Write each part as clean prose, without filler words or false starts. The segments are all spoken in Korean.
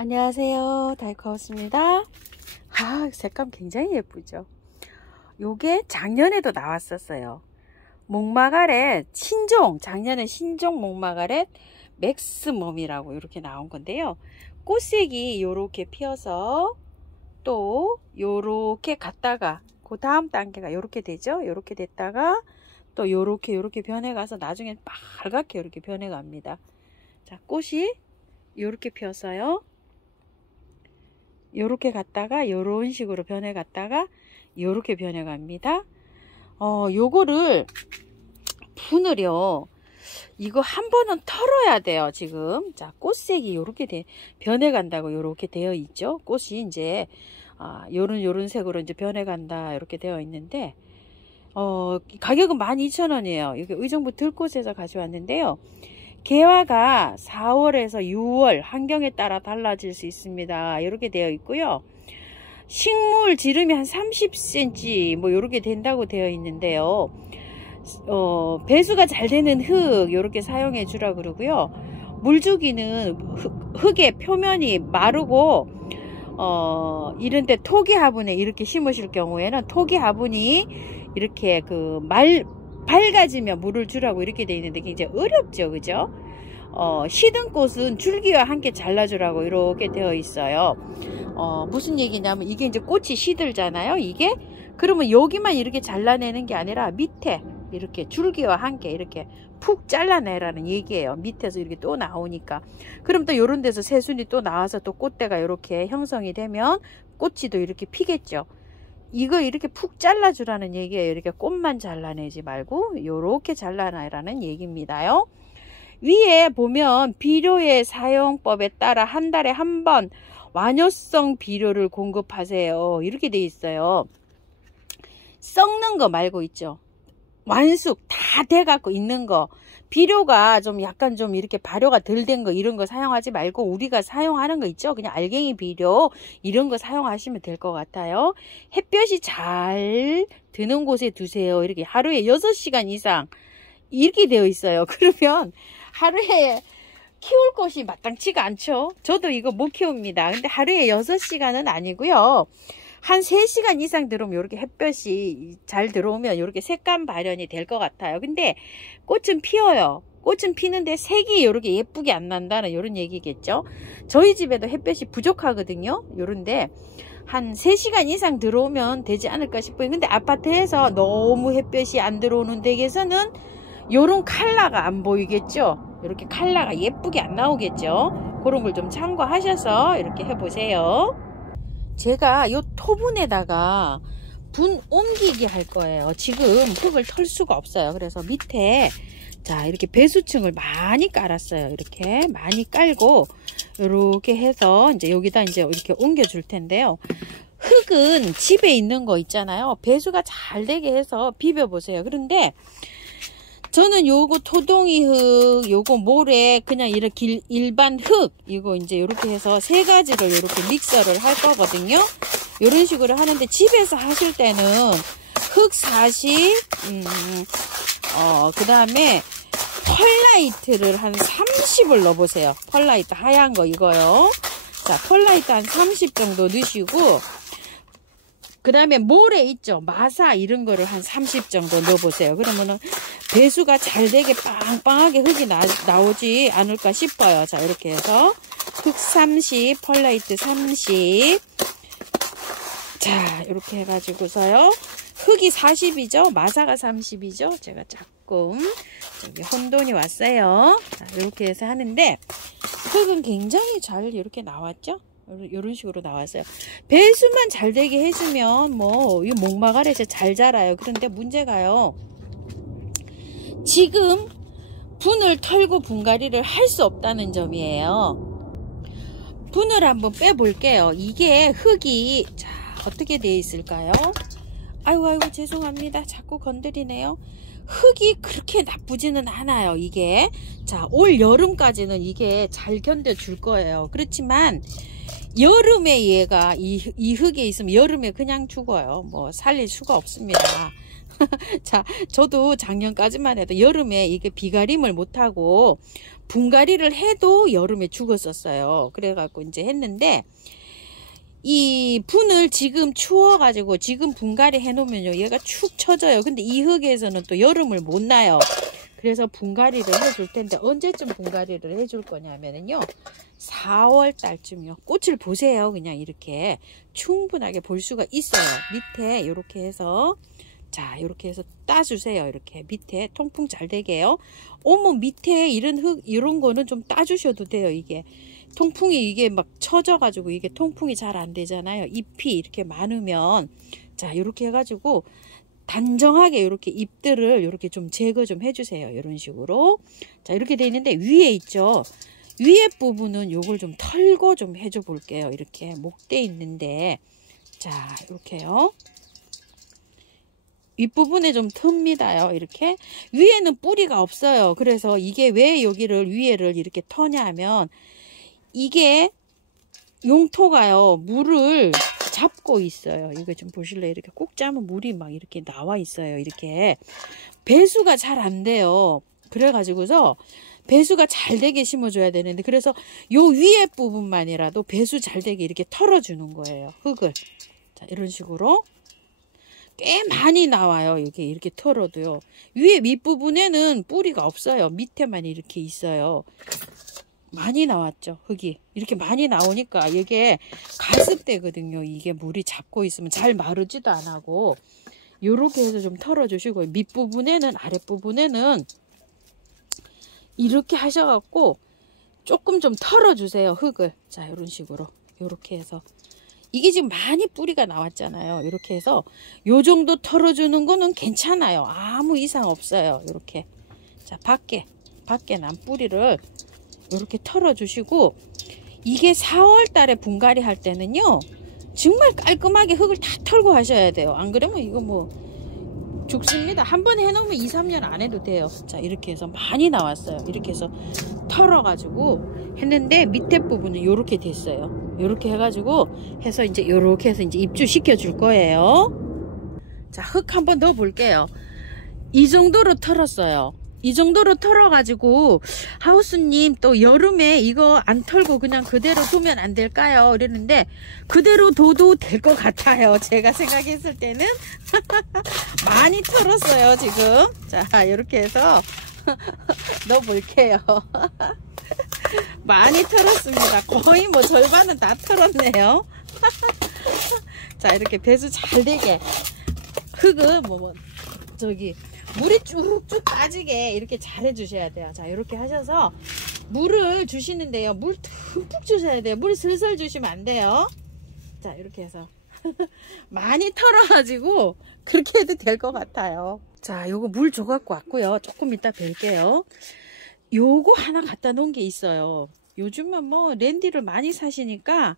안녕하세요, 다이커스입니다. 색감 굉장히 예쁘죠. 요게 작년에도 나왔었어요. 목마가렛 신종, 작년에 신종 목마가렛 맥스멈이라고 이렇게 나온 건데요. 꽃색이 요렇게 피어서 또 요렇게 갔다가 그 다음 단계가 요렇게 되죠. 요렇게 됐다가 또 요렇게 변해가서 나중에 빨갛게 이렇게 변해갑니다. 자, 꽃이 요렇게 피었어요. 요렇게 갔다가 요런 식으로 변해 갔다가 요렇게 변해 갑니다. 요거를 분을요, 이거 한 번은 털어야 돼요. 지금 자, 꽃색이 요렇게 변해 간다고 요렇게 되어 있죠. 꽃이 이제 요런 색으로 이제 변해 간다 이렇게 되어 있는데, 가격은 12,000원이에요 이게 의정부 들꽃에서 가져왔는데요. 개화가 4월에서 6월 환경에 따라 달라질 수 있습니다. 이렇게 되어 있고요. 식물 지름이 한 30cm 뭐 이렇게 된다고 되어 있는데요. 배수가 잘 되는 흙 이렇게 사용해 주라 그러고요. 물주기는 흙의 표면이 마르고 이런데 토기 화분에 이렇게 심으실 경우에는 토기 화분이 이렇게 밝아지면 물을 주라고 이렇게 되어 있는데 굉장히 어렵죠, 그죠? 시든 꽃은 줄기와 함께 잘라주라고 이렇게 되어 있어요. 무슨 얘기냐면 이게 이제 꽃이 시들잖아요. 이게 그러면 여기만 이렇게 잘라내는 게 아니라 밑에 이렇게 줄기와 함께 이렇게 푹 잘라내라는 얘기예요. 밑에서 이렇게 또 나오니까. 그럼 또 요런 데서 새순이 또 나와서 또 꽃대가 이렇게 형성이 되면 꽃이 또 이렇게 피겠죠. 이거 이렇게 푹 잘라주라는 얘기예요. 이렇게 꽃만 잘라내지 말고 요렇게 잘라내라는 얘기입니다요. 위에 보면 비료의 사용법에 따라 한 달에 한 번 완효성 비료를 공급하세요. 이렇게 돼 있어요. 썩는 거 말고 있죠. 완숙 다 돼갖고 있는 거, 비료가 좀 약간 좀 이렇게 발효가 덜 된 거 이런 거 사용하지 말고 우리가 사용하는 거 있죠. 그냥 알갱이 비료 이런 거 사용하시면 될 것 같아요. 햇볕이 잘 드는 곳에 두세요. 이렇게 하루에 6시간 이상 이렇게 되어 있어요. 그러면 하루에 키울 곳이 마땅치가 않죠. 저도 이거 못 키웁니다. 근데 하루에 6시간은 아니고요. 한 3시간 이상 들어오면 이렇게 햇볕이 잘 들어오면 이렇게 색감 발현이 될 것 같아요. 근데 꽃은 피어요. 꽃은 피는데 색이 이렇게 예쁘게 안 난다는 이런 얘기겠죠. 저희 집에도 햇볕이 부족하거든요. 요런데 한 3시간 이상 들어오면 되지 않을까 싶어요. 근데 아파트에서 너무 햇볕이 안 들어오는 댁에서는 요런 컬러가 안 보이겠죠. 이렇게 컬러가 예쁘게 안 나오겠죠. 그런 걸 좀 참고하셔서 이렇게 해보세요. 제가 요 토분에다가 분 옮기기 할 거예요. 지금 흙을 털 수가 없어요. 그래서 밑에 자 이렇게 배수층을 많이 깔았어요. 이렇게 많이 깔고 이렇게 해서 이제 여기다 이제 이렇게 옮겨 줄 텐데요. 흙은 집에 있는 거 있잖아요. 배수가 잘 되게 해서 비벼 보세요. 그런데 저는 요거 토동이 흙, 요거 모래, 그냥 이렇게 일반 흙, 이거 이제 이렇게 해서 3가지를 이렇게 믹서를 할 거거든요. 이런 식으로 하는데 집에서 하실 때는 흙 40, 그 다음에 펄라이트를 한 30을 넣어보세요. 펄라이트 하얀 거 이거요. 자, 펄라이트 한 30 정도 넣으시고, 그 다음에 모래 있죠. 마사 이런 거를 한 30 정도 넣어보세요. 그러면은 배수가 잘 되게 빵빵하게 흙이 나오지 않을까 싶어요. 자, 이렇게 해서 흙 30, 펄라이트 30. 자, 이렇게 해가지고서요. 흙이 40이죠. 마사가 30이죠. 제가 조금 저기 혼돈이 왔어요. 자, 이렇게 해서 하는데 흙은 굉장히 잘 이렇게 나왔죠. 이런 식으로 나왔어요. 배수만 잘 되게 해주면 뭐 이 목마가렛이 잘 자라요. 그런데 문제가요. 지금 분을 털고 분갈이를 할 수 없다는 점이에요. 분을 한번 빼 볼게요. 이게 흙이 자 어떻게 되어 있을까요? 아이고 죄송합니다. 자꾸 건드리네요. 흙이 그렇게 나쁘지는 않아요. 이게 자, 올 여름까지는 이게 잘 견뎌줄 거예요. 그렇지만 여름에 얘가 이 흙에 있으면 여름에 그냥 죽어요. 뭐 살릴 수가 없습니다. 자, 저도 작년까지만 해도 여름에 이게 비가림을 못하고 분갈이를 해도 여름에 죽었었어요. 그래갖고 이제 했는데, 이 분을 지금 추워가지고 지금 분갈이 해놓으면요, 얘가 축 처져요. 근데 이 흙에서는 또 여름을 못 나요. 그래서 분갈이를 해줄 텐데, 언제쯤 분갈이를 해줄 거냐면요, 4월 달쯤이요. 꽃을 보세요. 그냥 이렇게 충분하게 볼 수가 있어요. 밑에 이렇게 해서, 자, 이렇게 해서 따주세요. 이렇게 밑에 통풍 잘 되게요. 밑에 이런 흙, 이런 거는 좀 따주셔도 돼요. 이게 통풍이 이게 막 처져가지고 이게 통풍이 잘 안 되잖아요. 잎이 이렇게 많으면. 자, 이렇게 해가지고 단정하게 이렇게 잎들을 이렇게 좀 제거 좀 해주세요. 이런 식으로. 자, 이렇게 돼 있는데 위에 있죠. 위에 부분은 요걸 좀 털고 좀 해줘 볼게요. 이렇게 목대 있는데, 자, 이렇게요. 윗부분에 좀 틉니다요. 이렇게 위에는 뿌리가 없어요. 그래서 이게 왜 여기를 위에를 이렇게 터냐 하면, 이게 용토가요, 물을 잡고 있어요. 이거 좀 보실래요? 이렇게 꾹 짜면 물이 막 이렇게 나와 있어요. 이렇게 배수가 잘 안 돼요. 그래가지고서 배수가 잘 되게 심어줘야 되는데, 그래서 요 위에 부분만이라도 배수 잘 되게 이렇게 털어주는 거예요. 흙을. 자, 이런 식으로 꽤 많이 나와요. 이렇게 털어도요. 위에 밑부분에는 뿌리가 없어요. 밑에만 이렇게 있어요. 많이 나왔죠. 흙이 이렇게 많이 나오니까 이게 가습되거든요. 이게 물이 잡고 있으면 잘 마르지도 안 하고, 요렇게 해서 좀 털어주시고, 밑부분에는, 아랫부분에는 이렇게 하셔갖고 조금 좀 털어주세요. 흙을. 자, 이런 식으로 요렇게 해서, 이게 지금 많이 뿌리가 나왔잖아요. 이렇게 해서 요 정도 털어주는 거는 괜찮아요. 아무 이상 없어요. 이렇게. 자, 밖에 난 뿌리를 이렇게 털어주시고, 이게 4월 달에 분갈이 할 때는요, 정말 깔끔하게 흙을 다 털고 하셔야 돼요. 안 그러면 이거 뭐 죽습니다. 한번 해놓으면 2, 3년 안 해도 돼요. 자, 이렇게 해서 많이 나왔어요. 이렇게 해서 털어가지고 했는데, 밑에 부분은 이렇게 됐어요. 이렇게 해가지고 해서 이제 이렇게 해서 이제 입주시켜 줄 거예요. 자, 흙 한번 넣어 볼게요. 이 정도로 털었어요. 이 정도로 털어가지고, 하우스님 또 여름에 이거 안 털고 그냥 그대로 두면 안 될까요? 이랬는데, 그대로 둬도 될 것 같아요. 제가 생각했을 때는. 많이 털었어요, 지금. 자, 이렇게 해서 넣어 볼게요. 많이 털었습니다. 거의 뭐 절반은 다 털었네요. 자, 이렇게 배수 잘 되게 흙은 저기 물이 쭉쭉 빠지게 이렇게 잘 해주셔야 돼요. 자, 이렇게 하셔서 물을 주시는데요, 물 듬뿍 주셔야 돼요. 물 슬슬 주시면 안 돼요. 자, 이렇게 해서 많이 털어가지고 그렇게 해도 될 것 같아요. 자, 요거 물 줘갖고 왔고요. 조금 이따 뵐게요. 요거 하나 갖다 놓은 게 있어요. 요즘은 뭐 랜디를 많이 사시니까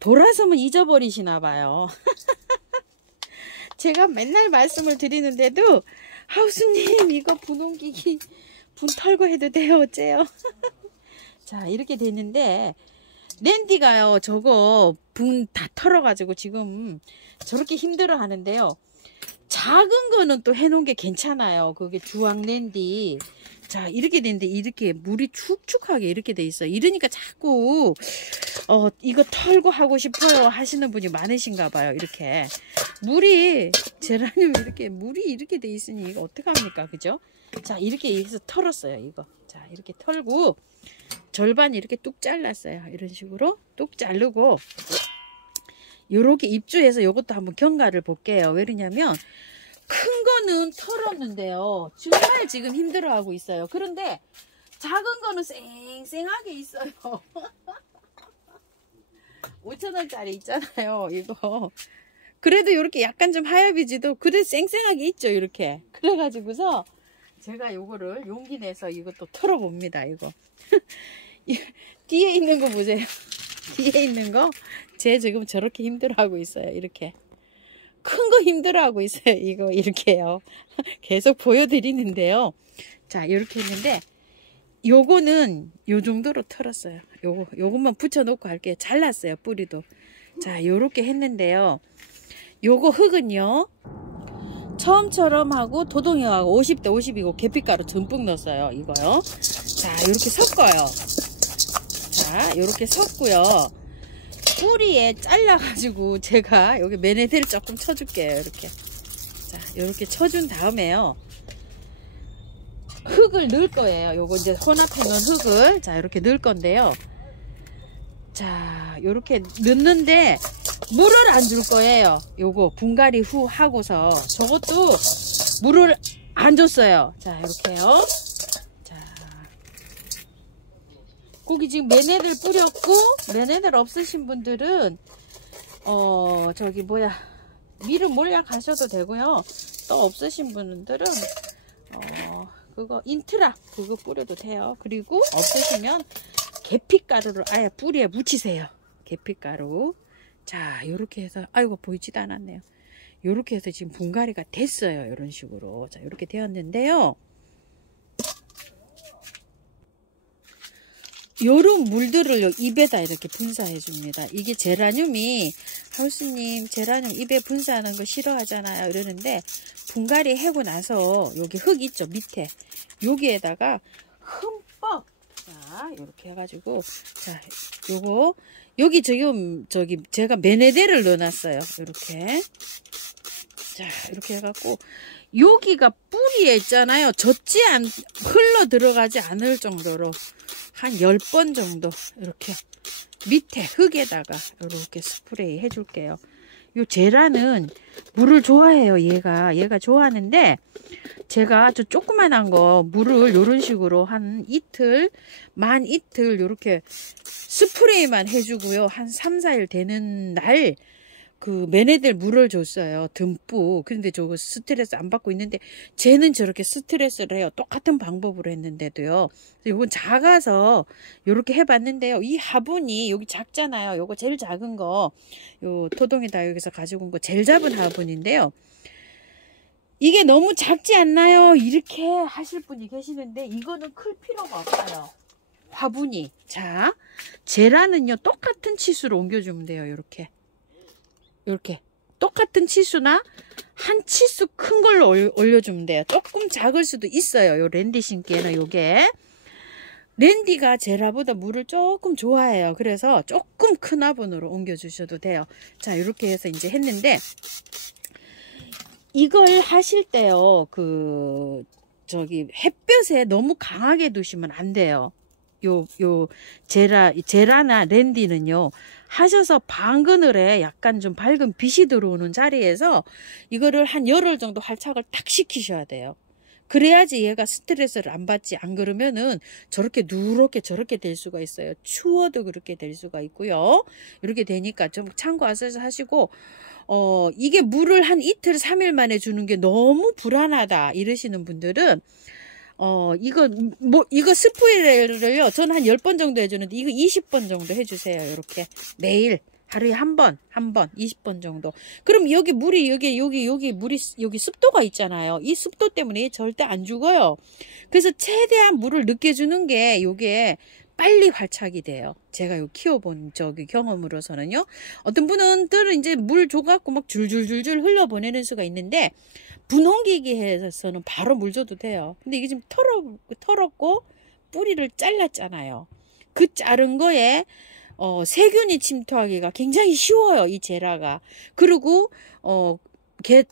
돌아서면 잊어버리시나 봐요. 제가 맨날 말씀을 드리는데도, 하우스님 이거 분 옮기기, 분 털고 해도 돼요, 어째요? 자, 이렇게 됐는데, 랜디가요, 저거 분 다 털어가지고 지금 저렇게 힘들어 하는데요, 작은 거는 또 해놓은 게 괜찮아요. 그게 주황 랜디. 자, 이렇게 됐는데, 이렇게 물이 축축하게 이렇게 돼 있어요. 이러니까 자꾸 이거 털고 하고 싶어요 하시는 분이 많으신가 봐요. 이렇게 물이, 제라늄 이렇게 물이 이렇게 돼 있으니 이거 어떡합니까, 그죠? 자, 이렇게 해서 털었어요. 이거, 자, 이렇게 털고 절반 이렇게 뚝 잘랐어요. 이런 식으로 뚝 자르고, 요렇게 입주해서 요것도 한번 경과를 볼게요. 왜 그러냐면, 큰 거는 털었는데요, 정말 지금 힘들어하고 있어요. 그런데 작은 거는 쌩쌩하게 있어요. 5,000원짜리 있잖아요, 이거. 그래도 이렇게 약간 좀 하얘비지도 그래도 쌩쌩하게 있죠, 이렇게. 그래가지고서 제가 요거를 용기 내서 이것도 털어봅니다, 이거. 뒤에 있는 거 보세요. 뒤에 있는 거, 쟤 지금 저렇게 힘들어하고 있어요, 이렇게. 큰 거 힘들어하고 있어요. 이거 이렇게요. 계속 보여드리는데요. 자, 이렇게 했는데 요거는 요 정도로 털었어요. 요것만 붙여놓고 할게요. 잘랐어요, 뿌리도. 자, 요렇게 했는데요. 요거 흙은요, 처음처럼 하고 도동형하고 50대 50이고 계피가루 듬뿍 넣었어요. 이거요. 자, 요렇게 섞어요. 자, 요렇게 섞고요. 뿌리에 잘라가지고 제가 여기 매네대를 조금 쳐줄게요. 이렇게. 자, 요렇게 쳐준 다음에요. 흙을 넣을 거예요. 요거 이제 혼합해 놓은 흙을. 자, 이렇게 넣을 건데요. 자, 요렇게 넣는데 물을 안 줄 거예요. 요거 분갈이 후 하고서 저것도 물을 안 줬어요. 자, 이렇게요. 자, 거기 지금 매네들 뿌렸고, 매네들 없으신 분들은 저기 뭐야, 미름 몰약 하셔도 되고요. 또 없으신 분들은 그거 인트라 그거 뿌려도 돼요. 그리고 없으시면 계피가루를 아예 뿌리에 묻히세요. 계피가루. 자, 요렇게 해서, 아이고, 보이지도 않았네요. 요렇게 해서 지금 분갈이가 됐어요. 요런 식으로. 자, 요렇게 되었는데요. 요런 물들을 입에다 이렇게 분사해 줍니다. 이게 제라늄이, 하우스님, 제라늄 입에 분사하는 거 싫어하잖아요. 이러는데, 분갈이 해고 나서, 여기 흙 있죠, 밑에. 여기에다가 흠뻑, 자, 요렇게 해가지고, 자, 요거, 여기 지금, 제가 매네대를 넣어놨어요. 요렇게. 자, 이렇게 해갖고, 여기가 뿌리에 있잖아요. 흘러 들어가지 않을 정도로 한 10번 정도 이렇게 밑에 흙에다가 이렇게 스프레이 해줄게요. 요 제라는 물을 좋아해요. 얘가 좋아하는데 제가 저 조그만한 거 물을 요런 식으로 한 이틀 요렇게 스프레이만 해주고요. 한 3, 4일 되는 날 그 매네들 물을 줬어요. 듬뿍. 근데 저거 스트레스 안 받고 있는데 쟤는 저렇게 스트레스를 해요. 똑같은 방법으로 했는데도요. 이건 작아서 요렇게 해봤는데요. 이 화분이 여기 작잖아요. 요거 제일 작은 거, 요 토동이다 여기서 가지고 온 거 제일 작은 화분인데요. 이게 너무 작지 않나요? 이렇게 하실 분이 계시는데 이거는 클 필요가 없어요. 화분이. 자, 제라는요 똑같은 치수로 옮겨주면 돼요. 이렇게 똑같은 치수나 한 치수 큰 걸로 올려주면 돼요. 조금 작을 수도 있어요. 요 랜디 신기에는 요게 랜디가 제라보다 물을 조금 좋아해요. 그래서 조금 큰 화분으로 옮겨 주셔도 돼요. 자, 이렇게 해서 이제 했는데 이걸 하실 때요, 햇볕에 너무 강하게 두시면 안 돼요. 제라나 랜디는요, 하셔서 방그늘에 약간 좀 밝은 빛이 들어오는 자리에서 이거를 한 열흘 정도 활착을 딱 시키셔야 돼요. 그래야지 얘가 스트레스를 안 받지. 안 그러면은 저렇게 누렇게 저렇게 될 수가 있어요. 추워도 그렇게 될 수가 있고요. 이렇게 되니까 좀 참고하셔서 하시고, 이게 물을 한 이틀 3일 만에 주는 게 너무 불안하다 이러시는 분들은 이거 스프레이를요, 저는 한 10번 정도 해주는데, 이거 20번 정도 해주세요. 이렇게. 매일. 하루에 한 번, 20번 정도. 그럼 여기 물이, 여기 습도가 있잖아요. 이 습도 때문에 절대 안 죽어요. 그래서 최대한 물을 늦게 주는 게, 요게 빨리 활착이 돼요. 제가 요 키워본 경험으로서는요. 어떤 분들은 이제 물 줘갖고 막 줄줄줄줄 흘려보내는 수가 있는데, 분홍기기에서는 바로 물 줘도 돼요. 근데 이게 지금 털었고 뿌리를 잘랐잖아요. 그 자른 거에 세균이 침투하기가 굉장히 쉬워요. 이 제라가. 그리고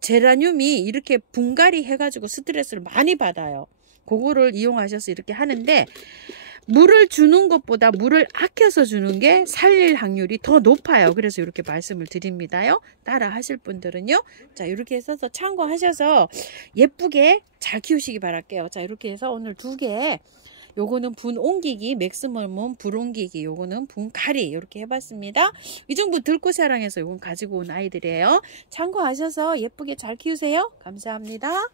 제라늄이 이렇게 분갈이 해가지고 스트레스를 많이 받아요. 그거를 이용하셔서 이렇게 하는데, 물을 주는 것보다 물을 아껴서 주는 게 살릴 확률이 더 높아요. 그래서 이렇게 말씀을 드립니다요. 따라 하실 분들은요. 자, 이렇게 해서 참고하셔서 예쁘게 잘 키우시기 바랄게요. 자, 이렇게 해서 오늘 2개, 요거는 분 옮기기, 맥스멈은 불 옮기기, 요거는 분갈이, 이렇게 해봤습니다. 이 정도 들꽃사랑해서 요건 가지고 온 아이들이에요. 참고하셔서 예쁘게 잘 키우세요. 감사합니다.